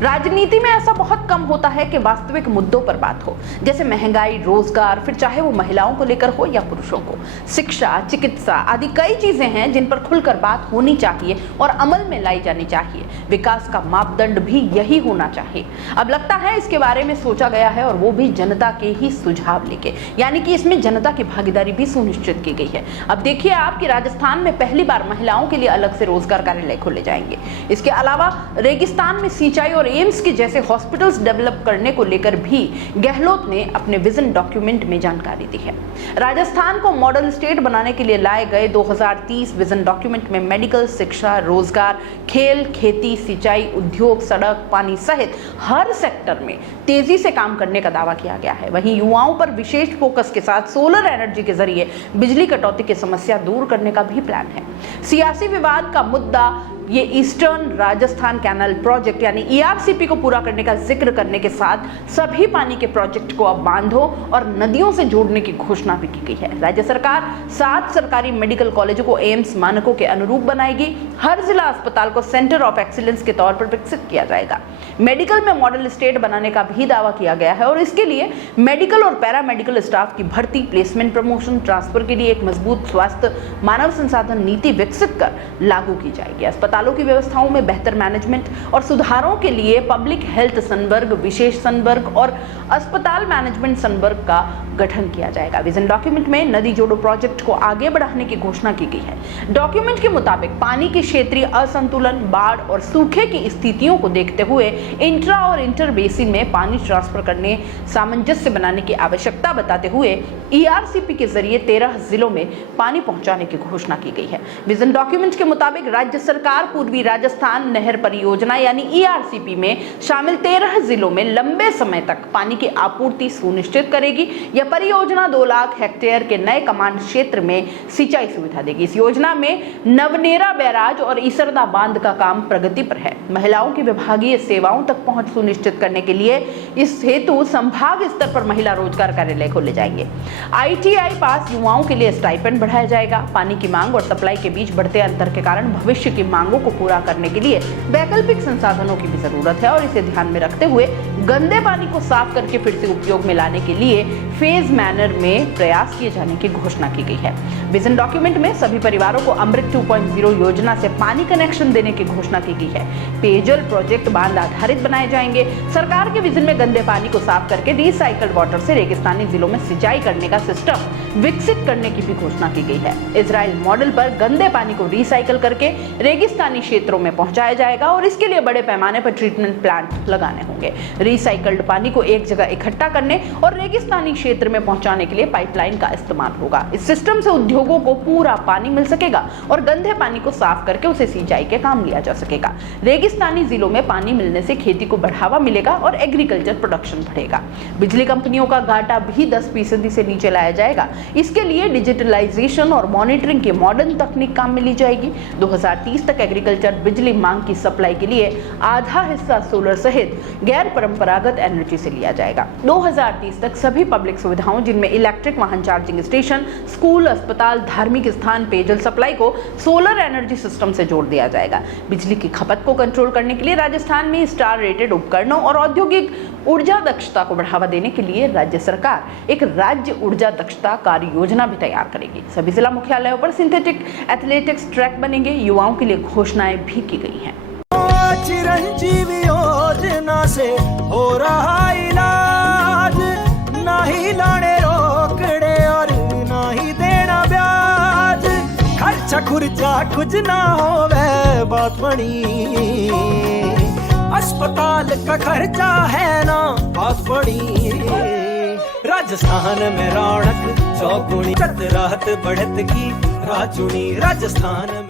राजनीति में ऐसा बहुत कम होता है कि वास्तविक मुद्दों पर बात हो, जैसे महंगाई, रोजगार, फिर चाहे वो महिलाओं को लेकर हो या पुरुषों को, शिक्षा, चिकित्सा आदि कई चीजें हैं जिन पर खुलकर बात होनी चाहिए और अमल में लाई जानी चाहिए। विकास का मापदंड भी यही होना चाहिए। अब लगता है इसके बारे में सोचा गया है और वो भी जनता के ही सुझाव लेके, यानी कि इसमें जनता की भागीदारी भी सुनिश्चित की गई है। अब देखिए आप कि राजस्थान में पहली बार महिलाओं के लिए अलग से रोजगार कार्यालय खोले जाएंगे। इसके अलावा रेगिस्तान में सिंचाई और एम्स के जैसे हॉस्पिटल्स डेवलप करने को लेकर भी गहलोत ने अपने विजन डॉक्यूमेंट में जानकारी दी है। राजस्थान को मॉडल स्टेट बनाने के लिए लाए गए 2030 विजन डॉक्यूमेंट में मेडिकल, शिक्षा, रोजगार, खेल, खेती, सिंचाई, उद्योग, सड़क, पानी सहित हर सेक्टर में तेजी से काम करने का दावा किया गया है। वहीं युवाओं पर विशेष फोकस के साथ सोलर एनर्जी के जरिए बिजली कटौती की समस्या दूर करने का भी प्लान है। सियासी विवाद का मुद्दा ये ईस्टर्न राजस्थान कैनाल प्रोजेक्ट यानी ईआरसीपी को पूरा करने का जिक्र करने के साथ सभी पानी के प्रोजेक्ट को अब बांधों और नदियों से जोड़ने की घोषणा भी की गई है। राज्य सरकार 7 सरकारी मेडिकल कॉलेजों को एम्स मानकों के अनुरूप बनाएगी। हर जिला अस्पताल को सेंटर ऑफ एक्सीलेंस के तौर पर विकसित किया जाएगा। मेडिकल में मॉडल स्टेट बनाने का भी दावा किया गया है और इसके लिए मेडिकल और पैरामेडिकल स्टाफ की भर्ती, प्लेसमेंट, प्रमोशन, ट्रांसफर के लिए एक मजबूत स्वास्थ्य मानव संसाधन नीति विकसित कर लागू की जाएगी। अस्पतालों की व्यवस्थाओं में बेहतर मैनेजमेंट और सुधारों के लिए पब्लिक हेल्थ संवर्ग, विशेष संवर्ग और अस्पताल मैनेजमेंट संवर्ग का गठन किया जाएगा। विजन डॉक्यूमेंट में नदी जोड़ो प्रोजेक्ट को आगे बढ़ाने की घोषणा की गई है। डॉक्यूमेंट के मुताबिक पानी की क्षेत्रीय असंतुलन, बाढ़ और सूखे की स्थितियों को देखते हुए इंट्रा और इंटर बेसिन में पानी ट्रांसफर करने सामंजस्य बनाने की आवश्यकता बताते हुए ईआरसीपी के जरिए 13 जिलों में पानी पहुंचाने की घोषणा की गई है। विजन डॉक्यूमेंट के मुताबिक राज्य सरकार पूर्वी राजस्थान नहर परियोजना यानी ईआरसीपी में शामिल 13 जिलों में लंबे समय तक पानी की आपूर्ति सुनिश्चित करेगी। यह परियोजना 2 लाख हेक्टेयर के नए कमांड क्षेत्र में सिंचाई सुविधा देगी। इस योजना में नवनेरा बैराज और ईसरदा बांध का काम प्रगति पर है। महिलाओं की विभागीय सेवाओं तक पहुंच सुनिश्चित करने के लिए इस हेतु संभाग स्तर पर महिला रोजगार कार्यालय खोले जाएंगे। आईटीआई पास युवाओं के लिए स्टाइपेंड बढ़ाया जाएगा। पानी की मांग और सप्लाई के बीच बढ़ते अंतर के कारण भविष्य की मांगों को पूरा करने के लिए वैकल्पिक संसाधनों की भी जरूरत है और इसे ध्यान में रखते हुए गंदे पानी को साफ करके फिर से उपयोग में लाने के लिए फेज मैनर में प्रयास किए जाने की घोषणा की गई है। विजन डॉक्यूमेंट में सभी परिवारों को अमृत 2.0 योजना से पानी कनेक्शन देने की घोषणा की गई है। पेयजल प्रोजेक्ट बांध आधारित बनाए जाएंगे। सरकार के विजन में गंदे पानी को साफ करके रिसाइकल्ड वाटर से रेगिस्तानी जिलों में सिंचाई करने का सिस्टम विकसित करने की भी घोषणा की गई है। इजराइल मॉडल पर गंदे पानी को रिसाइकल करके रेगिस्तानी क्षेत्रों में पहुंचाया जाएगा और इसके लिए बड़े पैमाने पर ट्रीटमेंट प्लांट लगाने होंगे। रिसाइकल्ड पानी को एक जगह इकट्ठा करने और रेगिस्तानी क्षेत्र में पहुंचाने के लिए पाइपलाइन का इस्तेमाल होगा। इस सिस्टम से उद्योगों को पूरा पानी मिल सकेगा और गंदे पानी को साफ करके उसे सिंचाई के काम लिया जा सकेगा। रेगिस्तानी जिलों में पानी मिलने से खेती को बढ़ावा मिलेगा और एग्रीकल्चर प्रोडक्शन बढ़ेगा। बिजली कंपनियों का घाटा भी 10% से नीचे लाया जाएगा। इसके लिए डिजिटलाइजेशन और मॉनिटरिंग की मॉडर्न तकनीक काम में ली जाएगी। 2030 तक एग्रीकल्चर बिजली मांग की सप्लाई के लिए आधा हिस्सा सोलर सहित गैर परंपरागत एनर्जी से लिया जाएगा। 2030 तक सभी पब्लिक सुविधाओं जिनमें इलेक्ट्रिक वाहन चार्जिंग स्टेशन, स्कूल, अस्पताल, धार्मिक स्थान, पेयजल सप्लाई को सोलर एनर्जी सिस्टम से जोड़ दिया जाएगा। बिजली की खपत को कंट्रोल करने के लिए राजस्थान में स्टार रेटेड उपकरणों और औद्योगिक ऊर्जा दक्षता को बढ़ावा देने के लिए राज्य सरकार एक राज्य ऊर्जा दक्षता कार्य योजना भी तैयार करेगी। सभी जिला मुख्यालयों पर सिंथेटिक एथलेटिक्स ट्रैक बनेंगे। युवाओं के लिए घोषणाएं भी की गई हैं। चिरंजीवी योजना से हो रहा इलाज, नहीं लाने रोकड़े और नहीं देना ब्याज, खर्चा खुर्चा कुछ ना होवे बात बड़ी, अस्पताल का खर्चा है ना बात बड़ी। राजस्थान में रौनक चौगुनी, राहत बढ़त की राजुनी, राजस्थान में